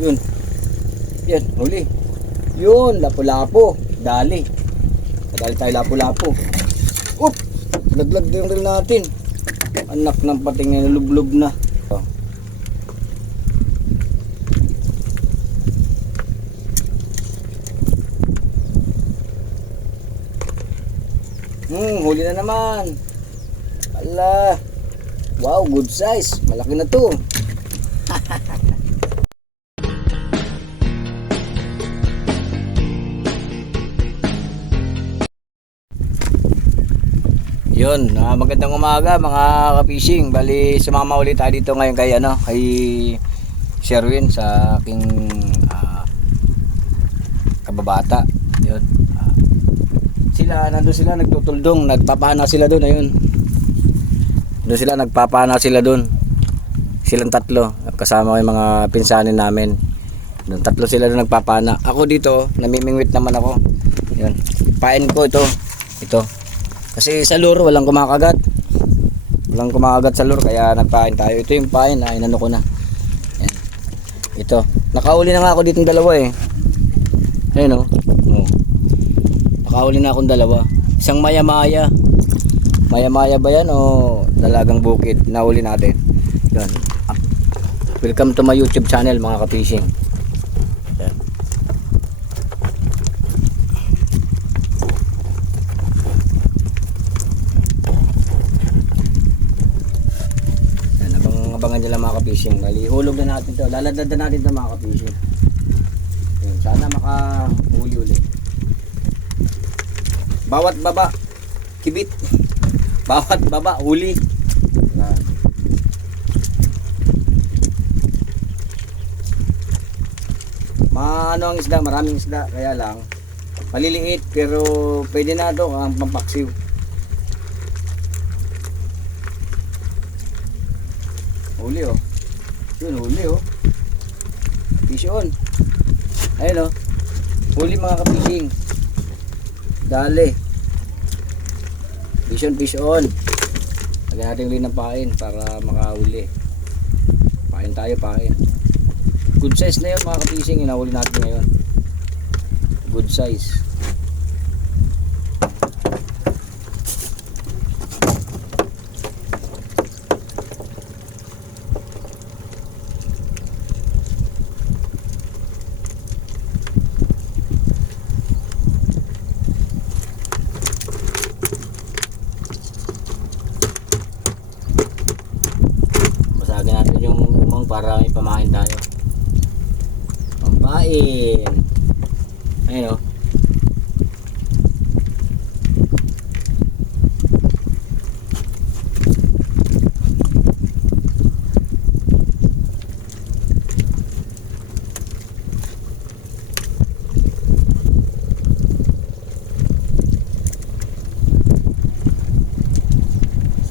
Yun. Yan, huli. Yun, lapu-lapo. Dali. Dali tayo lapu-lapo. Up! Laglag din rin natin. Anak ng pating na lublob na. Huli na naman. Ala. Wow, good size. Malaki na to. Yun, magandang umaga mga ka-fishing. Bali, sumama ulit tayo dito ngayon kay Sherwin sa aking kababata. Yun. Nandun sila nagtutuldong, nagpapana sila doon, ayun. Doon sila nagpapana sila doon. Silang tatlo, kasama ko yung mga pinsanin namin. Doon tatlo sila doon nagpapana. Ako dito, namimingwit naman ako. Yun. Pain ko ito. Kasi sa lure walang kumakagat. Walang kumakagat sa lure kaya nagpain tayo. Ito yung pain, inano ko na. Yan. Ito. Nakauli na nga ako dito ng dalawa eh. Ayun oh. Nakauli na akong dalawa. Isang maya-maya. Maya-maya ba yan o dalagang bukid? Nahuli natin. Yan. Welcome to my YouTube channel mga ka-fishing. Yan. Abangan nyo lang mga ka-fishing. Hulog na natin to. Laladad na natin to mga ka-fishing. Yan. Sana makahuli ulit. Bawat baba, kibit. Bawat baba, huli. Yan. Ano ang isda, maraming isda. Kaya lang, maliliit pero pwede na ito ang pampaksiw. Huli oh. Yun, huli oh. Fish on. Ayun oh. Huli mga ka-fishing. Dali. Fish on. Lagyan natin ulit ng pain para makahuli. Pain tayo, pain. Good size na yun mga ka-fishing. Inahuli natin ngayon. Good size. Basagin natin yung umang para ipamain tayo. Pampain. Ayun o.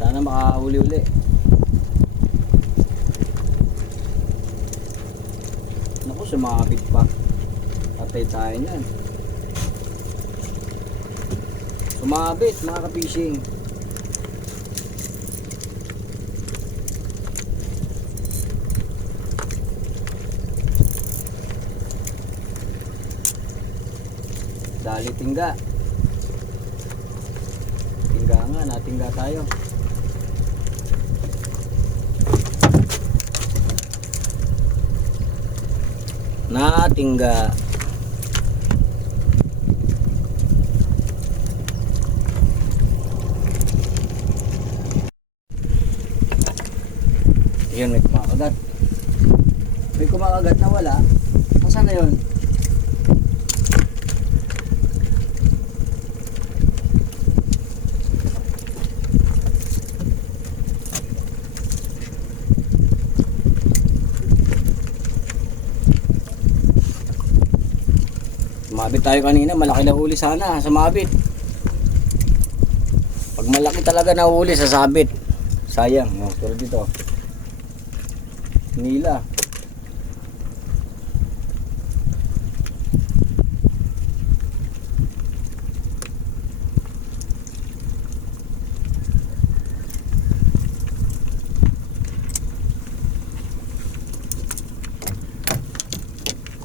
Sana makahuli-uli. Naku, sumabit pa. Patay tayo nyan. Sumabit mga ka-fishing. Dali tingga. Tingga nga, natingga tayo. Natingga. Yun, may kumakagat. May kumakagat na wala. Nasaan na yun? Sumabit tayo kanina, malaki na huli sana, sumabit. Pag malaki talaga na huli, sasabit. Sayang, no? Tulad dito. Nila.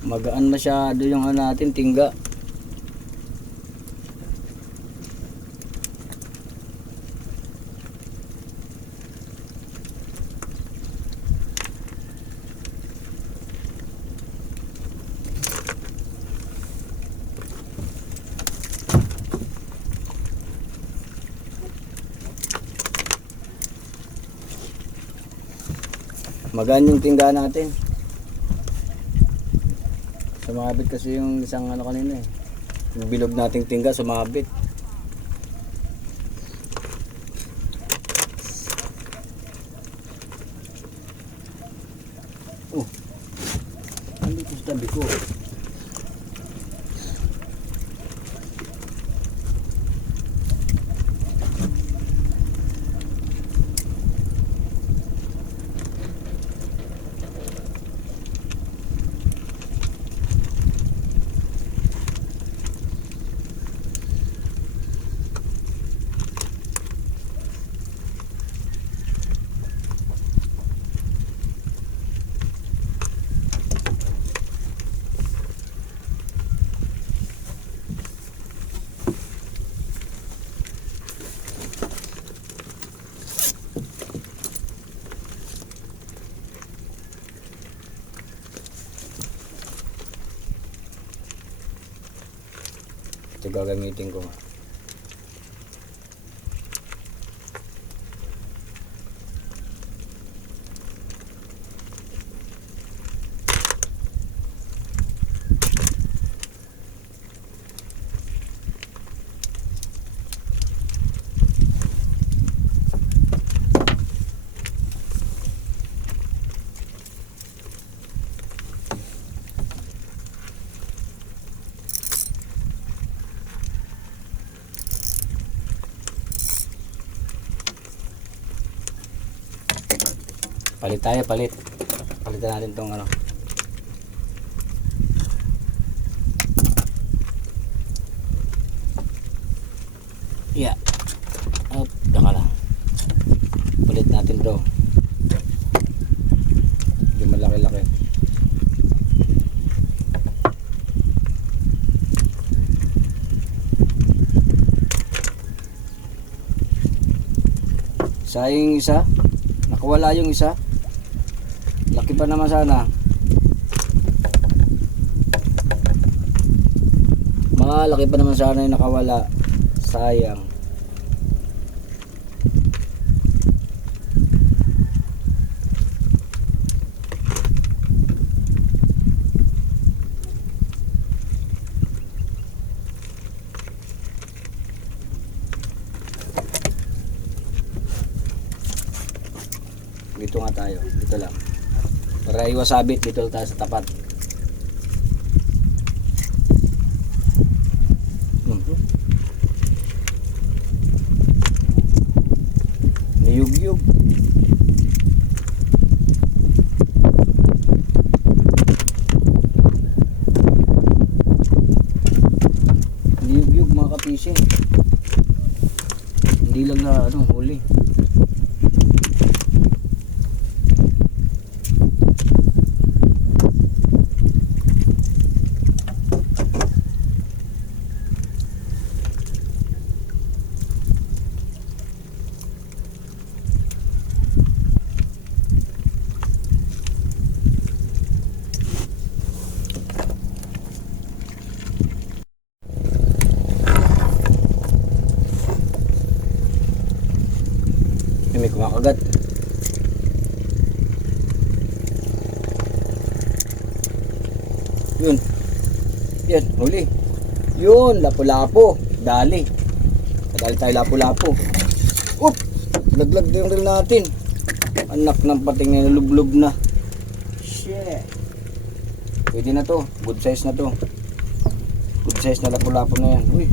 Magaan masyado yung ano natin, tingga. Magaan yung tingga natin. Sumabit kasi yung isang ano kanina eh. Yung bilog nating tingga sumabit. Oh. Andito sa tabi ko. Ito gagamitin ko. Palit tayo, palit. Palitan natin tong ano. Yeah. Up, daka lang. Palit natin to. Hindi malaki-laki. Sayang isa. Nakawala yung isa. Laki pa naman sana. Malaki pa naman sana yung nakawala. Sayang. Dito nga tayo. Dito lang. Para iwas sabit, dito tayo sa tapat. Niyug-yug. Niyug-yug mga kapising. Hindi lang na ano, huli. May kumakagat. Yun. Yan, huli. Yun, lapu-lapo. Dali. Padali tayo lapu-lapo. Oop! Laglag na yung reel natin. Anak ng pating na lublob na. Shit. Pwede na to. Good size na to. Good size na lapu-lapo na yan. Uy.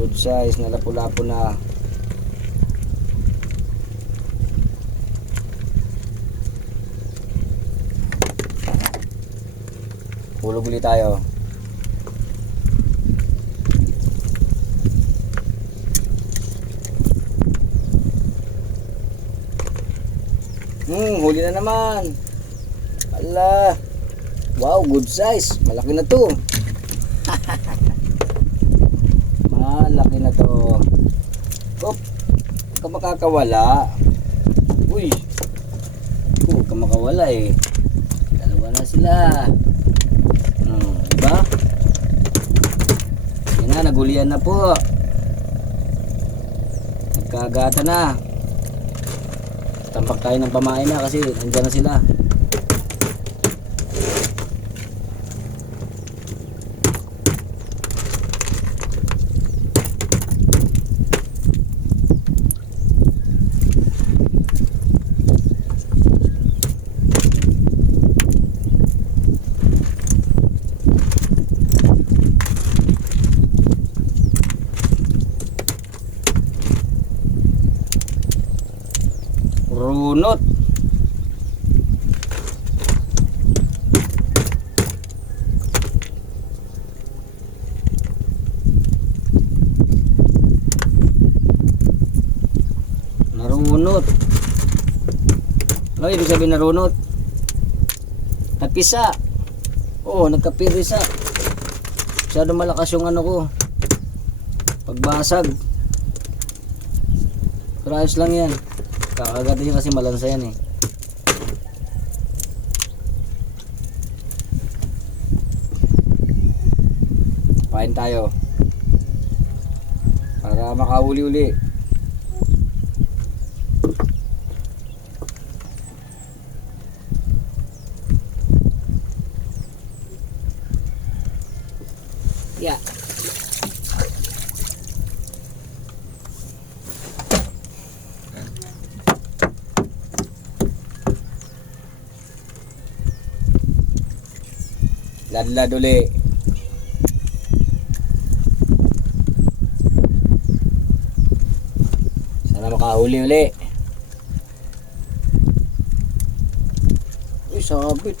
Good size na lapu-lapo na. Hulog ulit tayo. Huli na naman. Ala. Wow, good size. Malaki na to. Malaki na to. Kop, huwag ka makakawala. Uy. Huwag ka makawala eh. Dalawa na sila. Diba? Yan na, nagulian na po. Nagkagata na. Tampak tayo ng pamain na kasi nandiyan na sila. Runot. Narunot. Ano ibig sabihin narunot? Napisa. Oo, nagkapirisa. Masyado malakas yung ano ko. Pagbasag. Pero ayos lang yan. Kakagat din kasi malansa yan eh. Pain tayo para makahuli-uli. Yeah. Ladlad uli. Sana makahuli uli. Uy, sabit.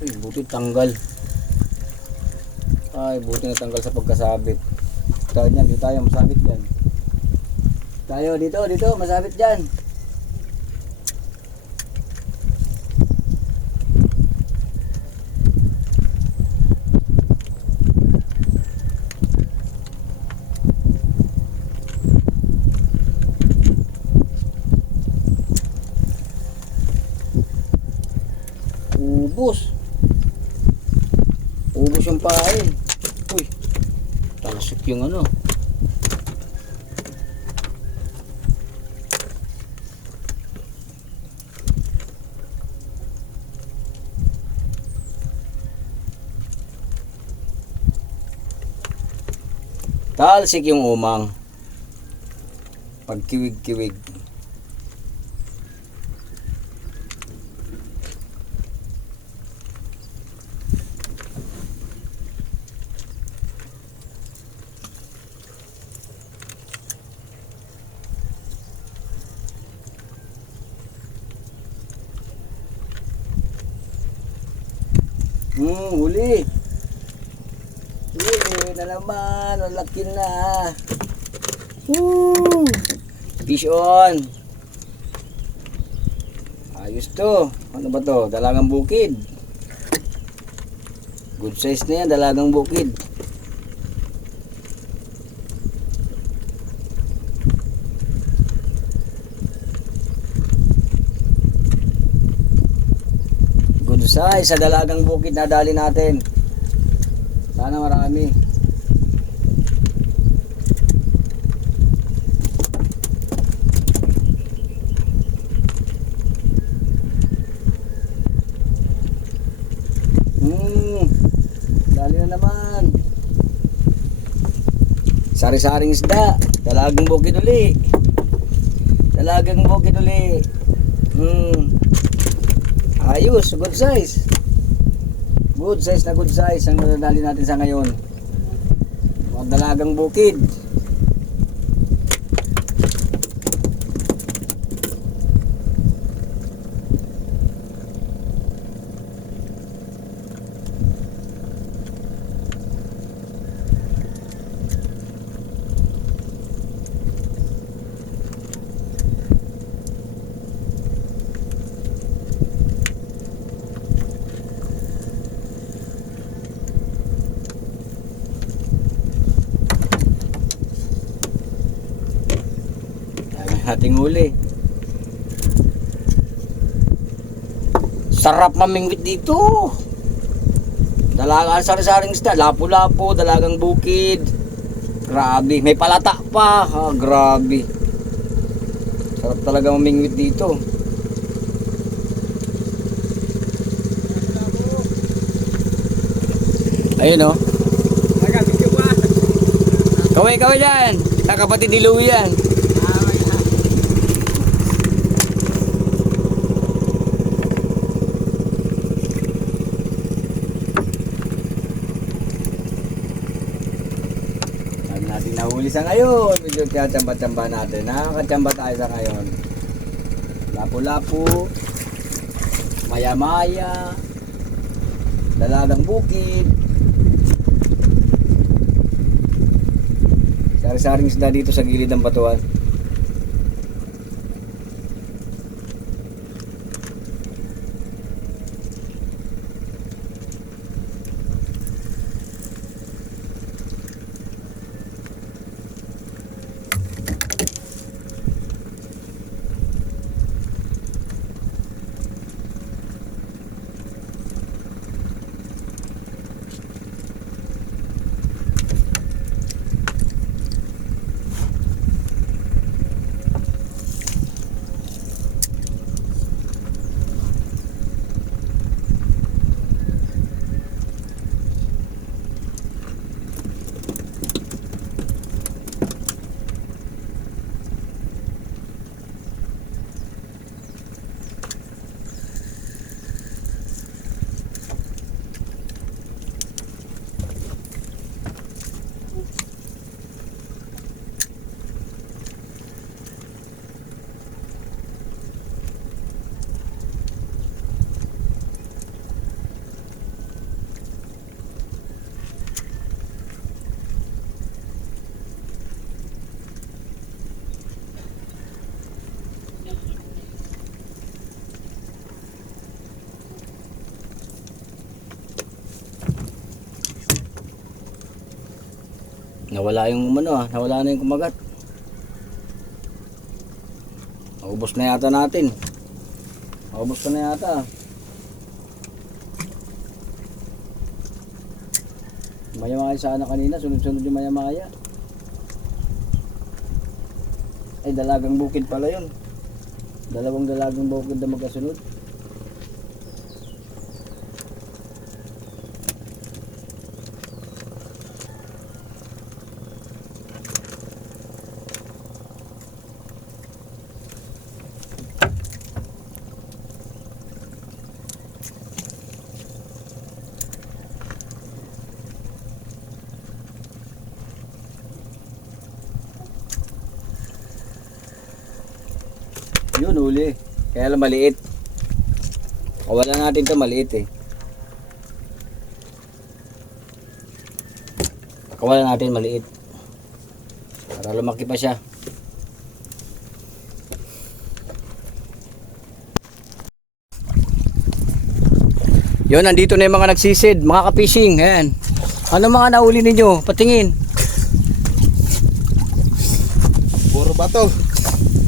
Uy, buti tanggal. Ay, buti natanggal sa pagkasabit. Tayo dyan, dito tayo, masabit dyan. Tayo, dito, masabit dyan. Ubus yung pain. Uy, talasik yung ano. Talsik yung umang. Pagkiwig-kiwig. Huli. Huli na naman. Ang laki na. Fish on. Ayos to. Ano ba to? Dalagang bukid. Good size na yan. Dalagang bukid. Size sa dalagang bukid na dali natin. Sana marami. Dali na naman. Sari-saring isda. Dalagang bukid uli. Dalagang bukid uli. Ayos, good size. Good size na good size ang nadali natin sa ngayon. Mga dalagang bukid. nating huli. Sarap mamingwit dito. Dalagang sari-saring isda, lapu-lapu, dalagang bukid. Grabe, may palata pa. Grabe. Sarap talaga mamingwit dito. Ayun oh. Kaway dyan. Kapatid ni Louie yan. Sabi natin nahuli sa ngayon. Medyo tsamba-tsamba natin. Nakakatsamba tayo sa ngayon. Lapu-lapu. Maya-maya. Dalagang bukid. Sari-saring isda dito sa gilid ng batuan. Nawala yung nawala na yung kumagat. Naubos na yata natin. Naubos pa na yata. Maya-maya sana kanina, sunod-sunod yung maya-maya. Ay, dalagang bukid pala yun. Dalawang dalagang bukid na magkasunod. Yun, huli. Kaya lang maliit. Kawalan natin ito, maliit eh. Kawalan natin, maliit. Para lumaki pa siya. Yun, nandito na yung mga nagsisid, mga ka-fishing. Ayan. Ano mga nahuli ninyo? Patingin. Puro bato.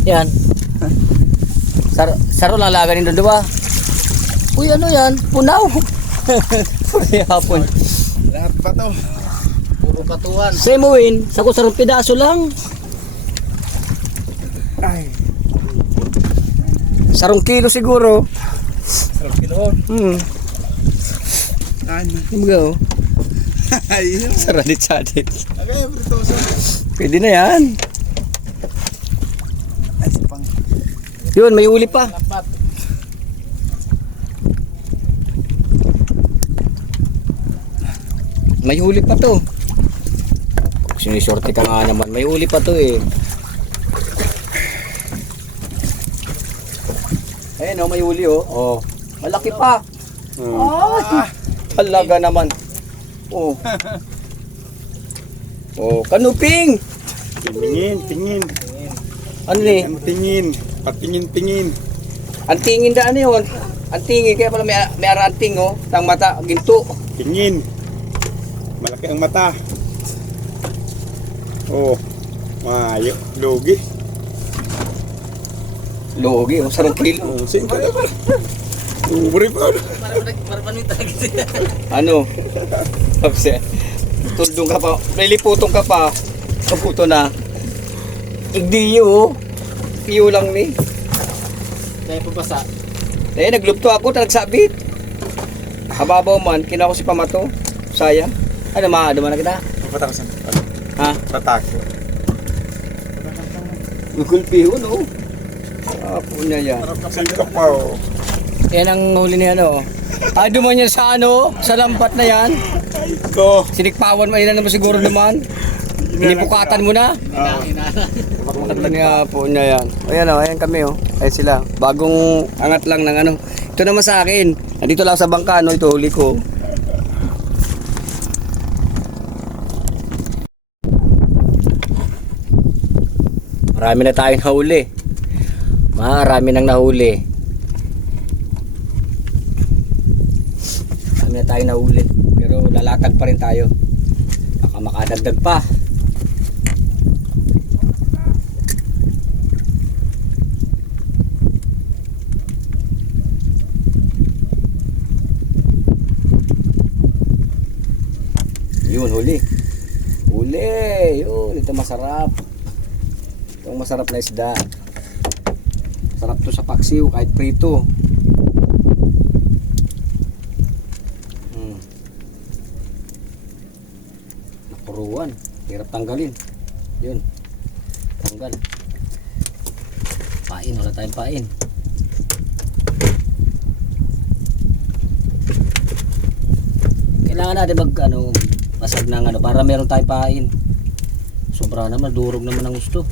Yan. Saro lang laganin doon, diba? Uy, ano yan? Punaw. Puro hapon. Lahat bato. Puro batuan. Same win. Sa kusarong pidaso lang. Ay. Sarong kilo siguro. Sarap kilo. Ano? Go. Ayun. Saradit-sadit. Okay, pritoso. Pwede na yan. Ay, sipang. Yun, may huli pa. Lapat. May huli pa to. Sinisorte ka nga naman. May huli pa to eh. Ayun oh, may huli oh. Oh. Malaki pa. Ay, talaga naman. Oh. Oh, kanuping. Tingin. Ano ni? Ang tingin. Patingin. Ang tingin da ano yun? Ang tingin, kaya pala may aranting oh. Tang mata, ginto. Tingin. Malaki ang mata. Oh. Mayo. Lugi. Lugi, oh, sarong kilo. Sing ka na ba? Ubri pa. Ano? Kapse. Tuldong ka pa. Liliputong ka pa. Kaputo na. Igdiyo, oh. Piyo lang ni. Kaya pabasa. Eh, naglupto ako, talagsabit. Kababaw man, kina ko si Pamato. Sayang. Ano naman na kita? Patakas. Ha? Patak. Gugulpiho, no? Apo niya yan. Sing ka pa. Oh. Yan ang huli ni ano. Duman yan sa ano, sa lampat na yan. Ko. Sinikpawan mo, ilan naman siguro naman. Inipukatan mo na. Niya po niya yan. Ayan o, ayan kami o. Ayan sila. Bagong angat lang ng ano. Ito naman sa akin. Nandito lang sa bangka, no? Ito huli ko. Marami na tayong nahuli. Marami nang nahuli. Marami na tayong nahuli. Pero lalatag pa rin tayo. Baka makadagdag pa. Yun, huli. Huli. Yun, ito masarap. Itong masarap na isda. Sarap to sa paksiw, kahit prito. Nakuruan. Hirap tanggalin. Yun. Tanggal. Pain, wala tayong pain. Kailangan natin masag ng ano, para meron tayong pain. Sobra naman, durog naman ang gusto.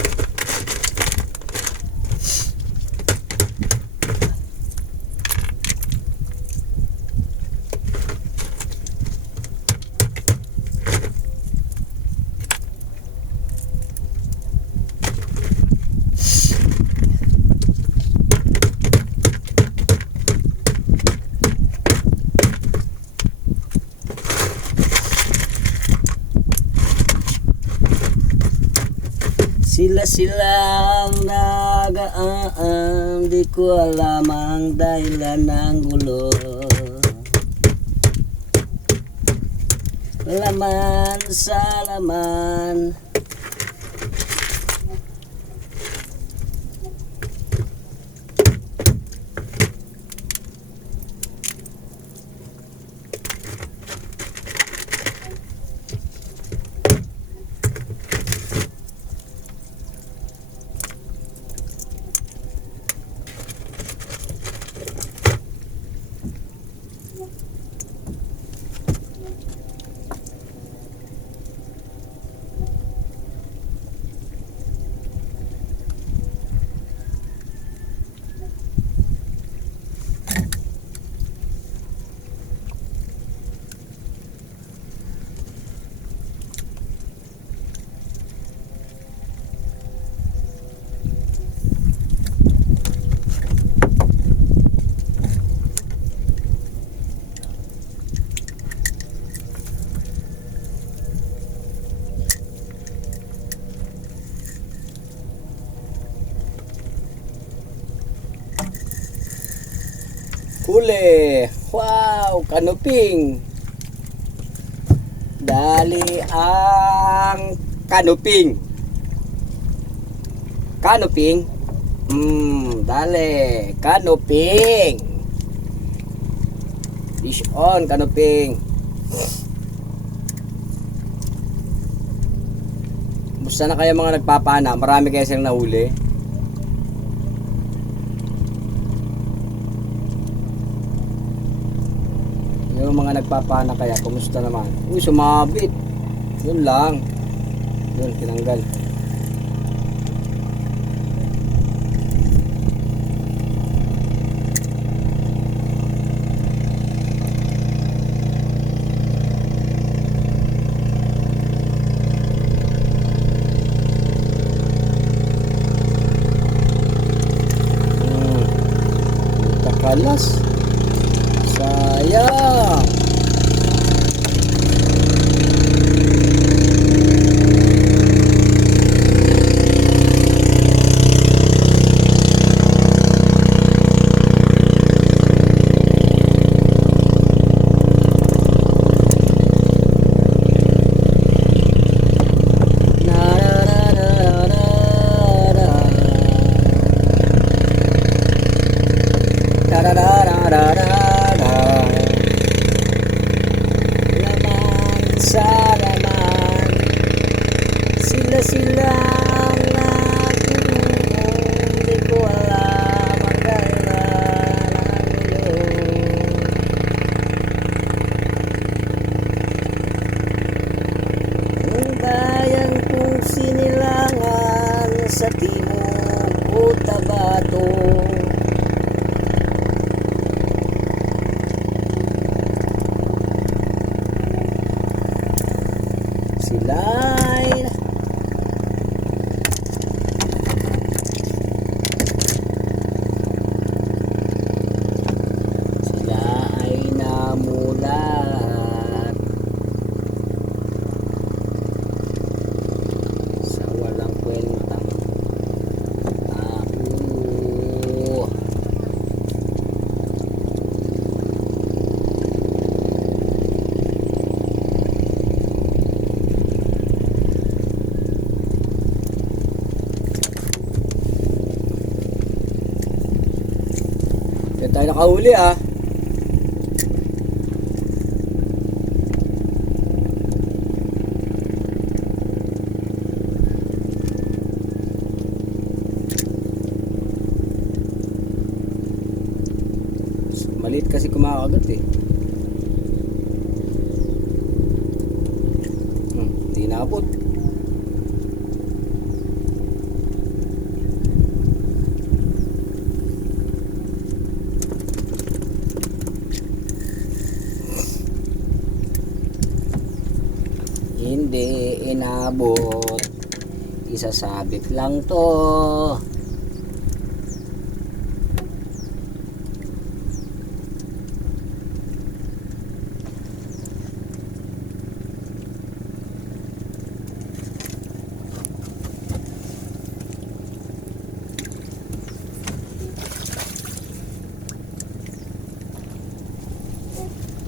Sila-silang nagaan, di ko alam ang dahilan ng gulo. Laman sa laman. Huli! Wow! Kanuping! Dali ang kanuping! Kanuping! Dali! Kanuping! Fish on! Kanuping! Musta na kayo mga nagpapana? Marami kayo silang nahuli? Yung mga nagpapana kaya, kumusta naman? Uy, sumabit. Yun lang. Yun, tinanggal. Kalas. Sayang. Kaya tayo nakahuli ah. Maliit kasi kumakagat eh. Hindi naabot. Hindi inabot. Isasabit lang to.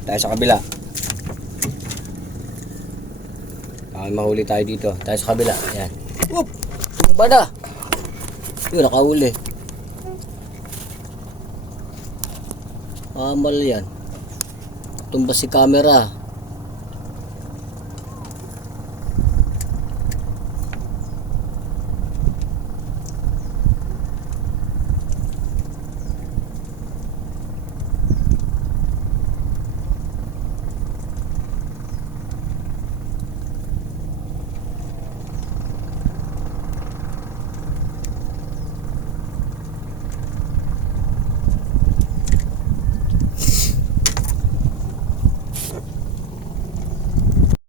Tayo sa kabila. Mahuli tayo dito. Tayo sa kabila. Ayan. Whoop! Bada! Yun, nakahuli. Amal yan. Tumbas si camera.